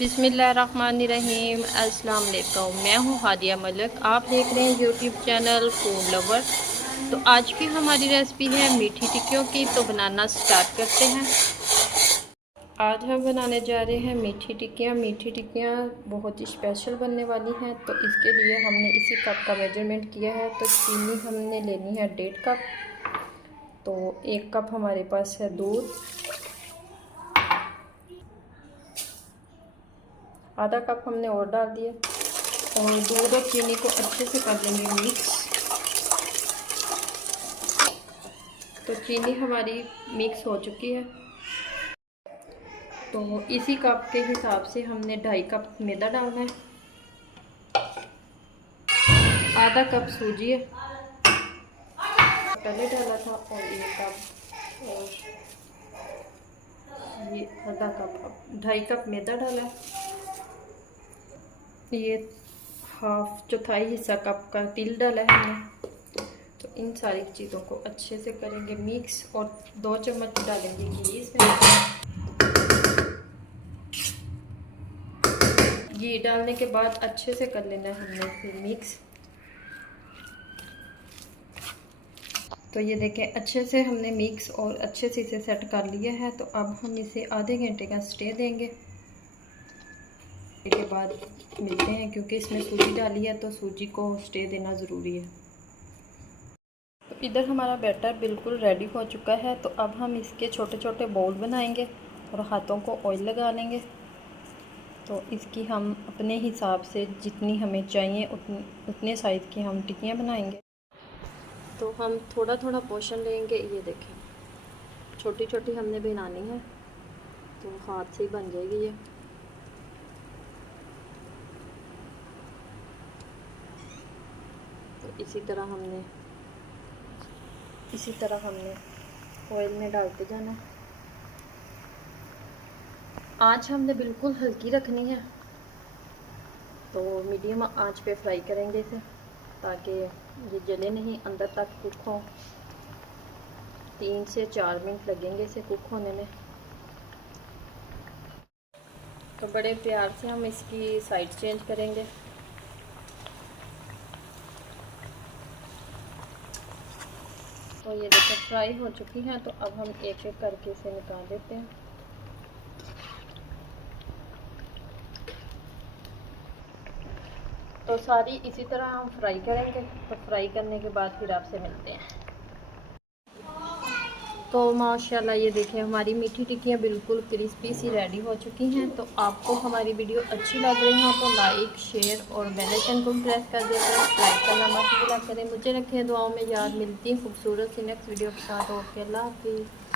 बिस्मिल्लाहिर्रहमानिर्रहीम। अस्सलाम वालेकुम। मैं हूँ हादिया मलिक। आप देख रहे हैं यूट्यूब चैनल फूड लवर। तो आज की हमारी रेसिपी है मीठी टिक्कियों की। तो बनाना स्टार्ट करते हैं। आज हम बनाने जा रहे हैं मीठी टिक्कियाँ। मीठी टिक्कियाँ बहुत ही स्पेशल बनने वाली हैं। तो इसके लिए हमने इसी कप का मेजरमेंट किया है। तो चीनी हमने लेनी है 1.5 कप। तो 1 कप हमारे पास है दूध, आधा कप हमने और डाल दिया और दूध और चीनी को अच्छे से कर लेंगे मिक्स। तो चीनी हमारी मिक्स हो चुकी है। तो इसी कप के हिसाब से हमने 2.5 कप मैदा डालना है, आधा कप सूजी है पहले डाला था, और 1 कप और ये आधा कप 2.5 कप मैदा डाला है। ये हाफ चौथाई हिस्सा कप का तिल डाला है हमने। तो इन सारी चीज़ों को अच्छे से करेंगे मिक्स और 2 चम्मच डालेंगे घी इसमें। घी डालने के बाद अच्छे से कर लेना है हमने फिर मिक्स। तो ये देखें अच्छे से हमने मिक्स और अच्छे से इसे सेट कर लिया है। तो अब हम इसे आधे घंटे का स्टे देंगे। के बाद मिलते हैं, क्योंकि इसमें सूजी डाली है तो सूजी को स्टे देना ज़रूरी है। तो इधर हमारा बैटर बिल्कुल रेडी हो चुका है। तो अब हम इसके छोटे छोटे बॉल बनाएंगे और हाथों को ऑयल लगा लेंगे। तो इसकी हम अपने हिसाब से जितनी हमें चाहिए उतने साइज़ की हम टिक्कियाँ बनाएंगे। तो हम थोड़ा थोड़ा पोर्शन लेंगे। ये देखें छोटी छोटी हमने बनानी है, तो हाथ से ही बन जाएगी ये। तो इसी तरह हमने ऑयल में डालते जाना। आँच हमने बिल्कुल हल्की रखनी है। तो मीडियम आंच पे फ्राई करेंगे इसे, ताकि ये जले नहीं, अंदर तक कुक हो। 3 से 4 मिनट लगेंगे इसे कुक होने में। तो बड़े प्यार से हम इसकी साइड चेंज करेंगे। तो ये देखो फ्राई हो चुकी हैं। तो अब हम एक एक करके इसे निकाल देते हैं। तो सारी इसी तरह हम फ्राई करेंगे। तो फ्राई करने के बाद फिर आपसे मिलते हैं। तो माशाल्लाह ये देखें हमारी मीठी टिक्कियाँ बिल्कुल क्रिस्पी सी रेडी हो चुकी हैं। तो आपको हमारी वीडियो अच्छी लग रही हो तो लाइक शेयर और बेल आइकन को प्रेस कर देते हैं। लाइक करना मत भूला करें। मुझे रखें दुआओं में याद। मिलती है खूबसूरत सी नेक्स्ट वीडियो के साथ। ओके, अल्लाह हाफिज़।